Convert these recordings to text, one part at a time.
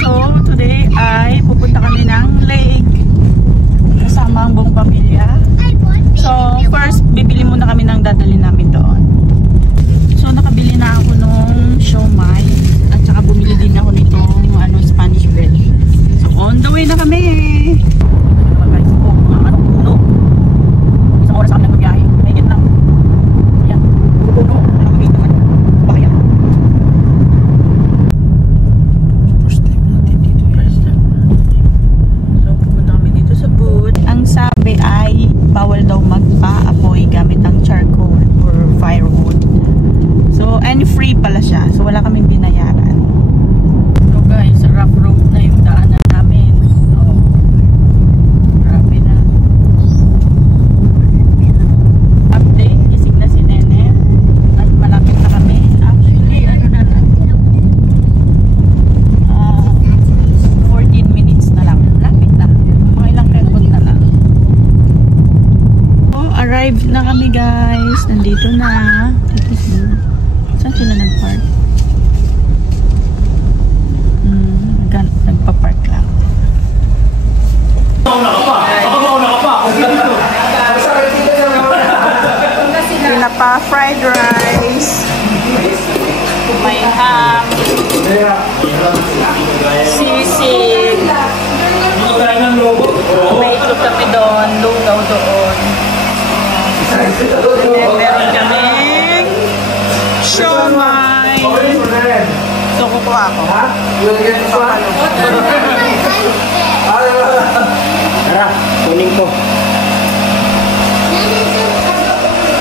So today ay pupunta kami ng lake kasama ang buong pamilya. So first bibili muna kami ng dadalhin namin doon. So nakabili na ako nung siomai at saka bumili din ako nitong Spanish bread. So on the way na kami. Isang oras kami nagbiyahe. Mahigit lang. Ayan. Pupuno. Bayan. First time natin dito. So pupunta kami dito sa booth. Ang sabi ay bawal daw magpa-apoy gamit ang charcoal or firewood. So and free pala siya. So wala kaming binayaran. So guys, rough road na yung daanan namin. Oh. Grabe na. Update, gising na si Nene. At malapit na kami. Actually, ano na lang. 14 minutes na lang. Lapit na. Mga ilang repot na lang. Oh, arrived na kami guys. Nandito na. Saan sila nag-park? Nagpa-park lang. Sila pa fried rice. May ham. Sisig. May itlog kami doon. Lugaw doon. And then meron kaming siomai. So kukuha ako. Kuning ko.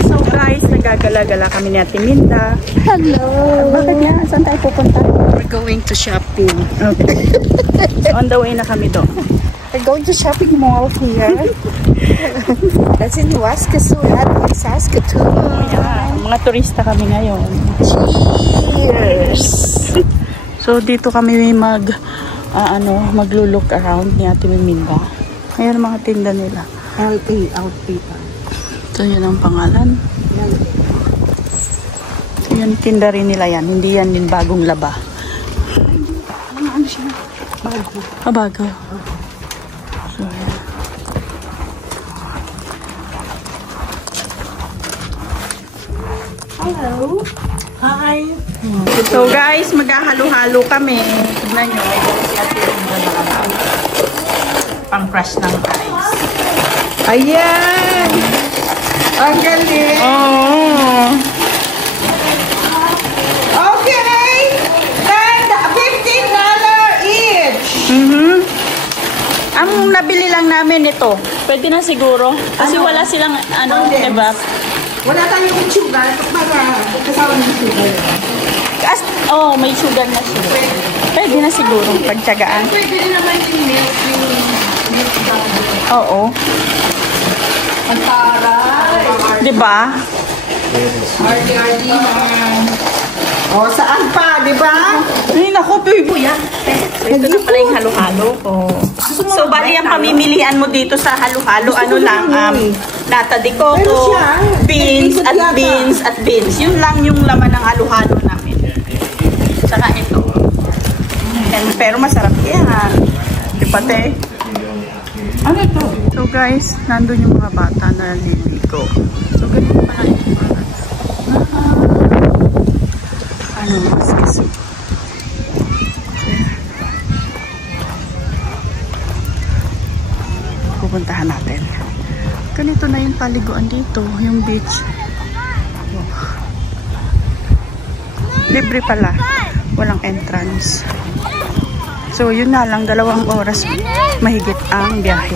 So guys, nagagala-gala kami ni Ate Minda. Hello! Bakit nga? Saan tayo pupunta? We're going to shopping. Okay. So on the way na kami doon. We're going to shopping mall here. That's in Huascasulat, in Saskatoon. Yeah, mga turista kami ngayon. Cheers! So dito kami maglo-look around ni Ate Minda. Ayan ang mga tinda nila. LA. So yun ang pangalan. So yun, tinda rin nila yan. Hindi yan din bagong laba. Ano siya? Bago. Bago. So yan. Hello. Hi. So guys, maghahalo-halo kami. Tignan nyo, may si Ate Minda na pang crush ng ice. Ayan! Ang galing! Oh. Okay! And $15 each! Ang nabili lang namin ito. Pwede na siguro. Kasi wala silang diba? Wala tayong sugar. Kasama ng sugar. May sugar na siya. Pwede na siguro. Pagtsagaan. Pwede rin naman yung milk. Oo. Ang taray. Diba? RD O, saan pa, diba? Ay, naku, baby. Ito na pala yung halo-halo ko. So, bali ang pamimilian mo dito sa halo-halo, nata de coco, beans at beans at beans. Yun lang yung laman ng halo-halo namin. Saka ito. Pero masarap yan. Diba, te? Ano ito? So, guys, nandun yung mga bata na naliligo. So, ganun pala ito. Excuse me. Pupuntahan natin. Ganito na yung paliguan dito, yung beach. Libre pala. Walang entrance. So, yun na lang, 2 oras mahigit ang biyahe.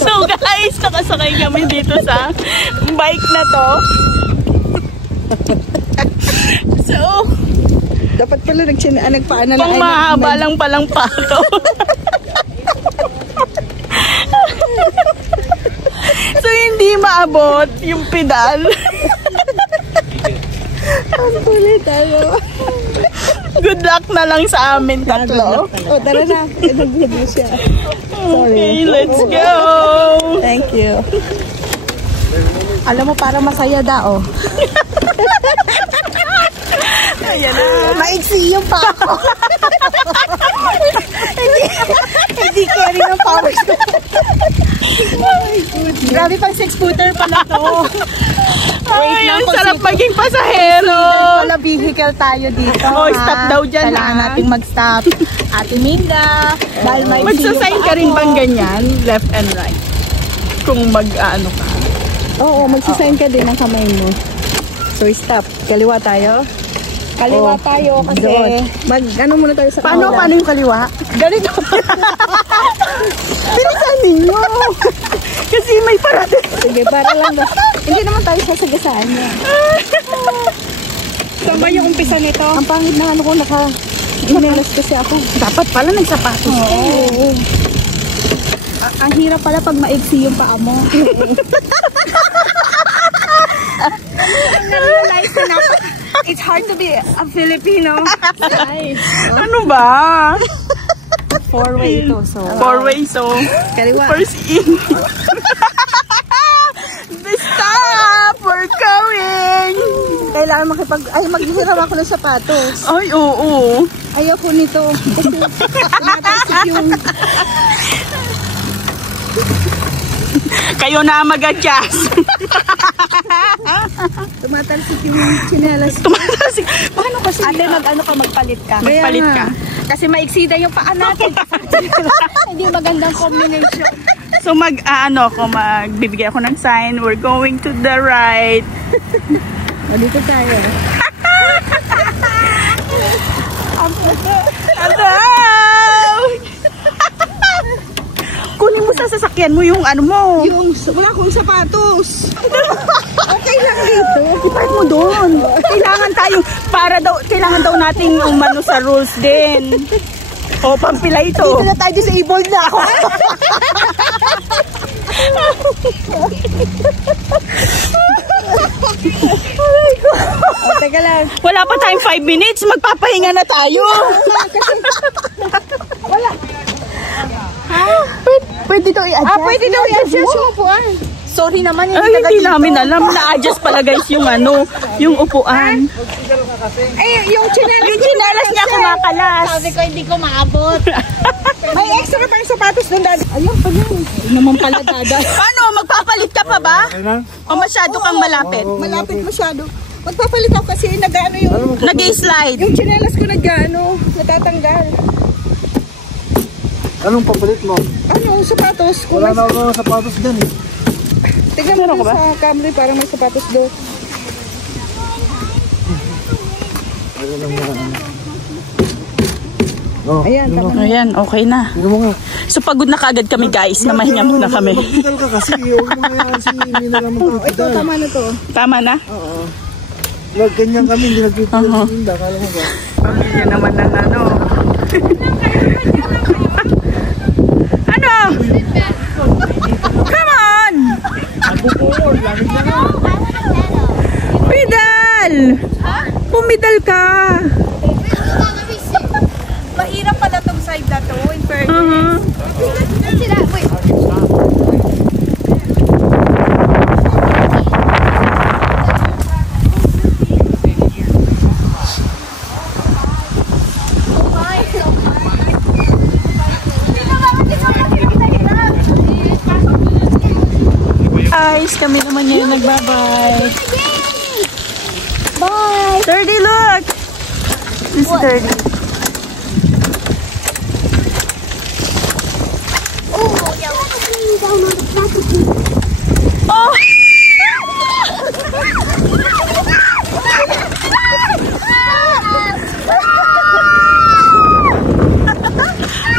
So guys, nakasakay kami dito sa bike na to. Dapat pala nagpaano na. Pang mahaba lang palang pato. So, hindi maabot yung pedal. Ang kulit, ano? Good luck na lang sa amin tatlo. O, tara na. Nag-video siya. Okay, let's go! Thank you. Alam mo, parang masaya oh. Ayan na. Maiksi yung pa ako. Hindi carry ng power stone. Grabe pang 6-footer pala to. Ay, ang sarap maging pasahero. Wala vehicle tayo dito. Oh, stop daw dyan. Kailangan nating mag-stop. Ate Minda, dahil may Magsasign ka rin bang ganyan? Left and right? Kung mag-ano ka? Oo, magsasign ka din ng kamay mo. So, stop. Kaliwa tayo. Kaliwa tayo kasi ano muna tayo sa Paano yung kaliwa? Ganito. Bilisan ninyo. Kasi may parating. Sige, para lang ba? Hindi naman tayo sasagasaan niya. Saan ba yung umpisa nito? Ang pangit na ano ko, inelas kasi ako. Dapat pala nagsapatos. Oo. Ang hirap pala pag maigsi yung paa mo. Realize na it's hard to be a Filipino. Ano ba? 4-way ito, so. 4-way, so. Kaliwa. First in. Stop! We're coming! Kailangan maghihiram ako ng sapatos. Ay, oo. Ayoko nito. Kasi tumatalsik yung... Kayo na mag-adjust. Tumatalsik yung tsinelas. Tumatalsik. Paano kasi? Ate, magpalit ka. Magpalit ka. Kasi maiksida yung paa natin. Hindi magandang combination. So magbibigay ako ng sign. We're going to the right. Dito tayo. Hello! Kunin mo sa sasakyan mo yung ano mo. Wala akong sapatos. Okay lang dito. Ipark mo doon. Kailangan daw nating umano sa rules din. O, pampila ito. Dito na tayo, disabled na ako. Teka lang. Wala pa tayong 5 minutes. Magpapahinga na tayo. Wala. Pwede ito i-adjust. Pwede daw i-adjust yung upuan. Sorry naman, Hindi namin alam. Na-adjust pala guys yung yung upuan. Yung Chinelas niya kumakalas. Sabi ko, hindi ko maabot. May extra pa yung sapatos doon, Dad. Ayun pala. Naman pala, Dada. Paano? Magpapalit ka pa ba? O masyado kang malapit? Malapit masyado. Magpapalit ako kasi nag-ano yung... Nag-slide. Yung chinelas ko natatanggal. Anong papalit mo? Sapatos. Wala na ako ng sapatos dyan eh. Tignan mo sa Camry para may sapatos do. Ayan, tama na. Ayan, okay na. Tignan mo nga. So pagod na kagad kami guys. Namahinga muna kami. Mag-pedal ka kasi. Huwag mo nga si Mina lang Ito, mag-pedal. tama na to. Tama na? Oo. Ganyan kami, hindi nag-pedal si Linda. Kala mo ba? Pamilya naman na ano. Ano? Come on! Pedal! Pumidal ka! Mahirap pala tong side na to, in fairness. Guys, kami naman ngayon nagbabay. Bye! 30, look! This is 30. Oh!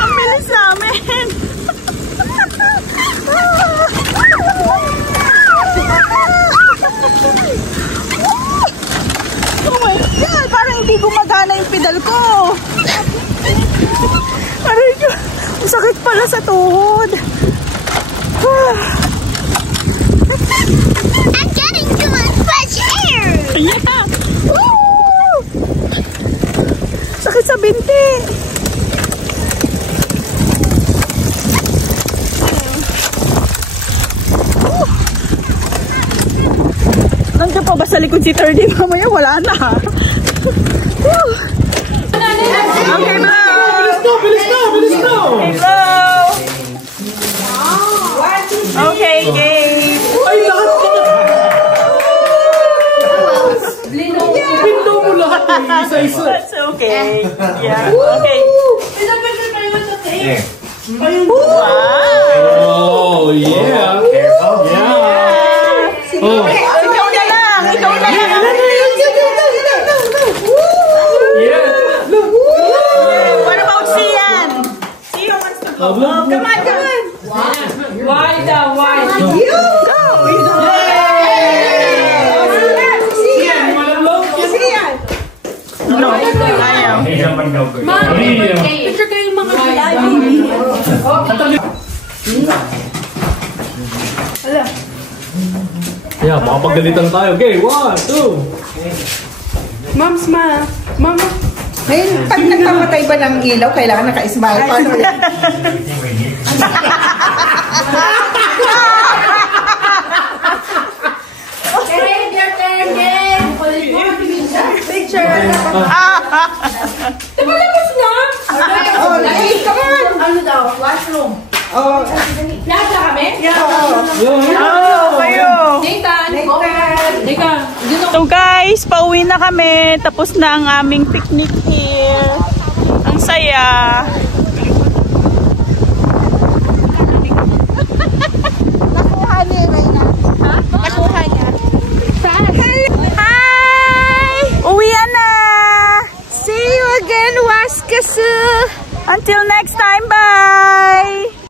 Ang bilis namin! Oh my God! Parang hindi gumagana yung pedal ko. Aray ko, ang sakit pala sa tuhod. I'm getting too much fresh air! Yeah! Woo! Sakit sa binti. Nandiyan pa ba sa likod si 30? Mamaya wala na. Okay, bro. Bilis na! Okay, bro. Okay, game. Ay, lahat ka na! Pindo mo lahat eh, isa-isa. That's okay. Yeah, okay. Oh, yeah. Yeah. Oh. Ikaw na lang. Ikaw na lang. Yeah. What about Sian? Sian wants to go. Come on, come on. Why? No, ayaw. Picture kayo yung mga Yeah, makapagalitan tayo. Okay, 1, 2. Ma'am, smile. Ma'am. Ngayon, pag nagpamatay ba ng ilaw, kailangan naka-smile. Paano yan? Oh, Lai, come on! Ano daw? Washroom. Oh, Lahat na kami? Oh, kayo. Nathan. So guys, pauwi na kami. Tapos na ang aming picnic here. Ang saya. nakuha niya, Reyna. Ha? Nakuha niya. Hi! Uwian na! See you again, Waskasu! Until next time, bye!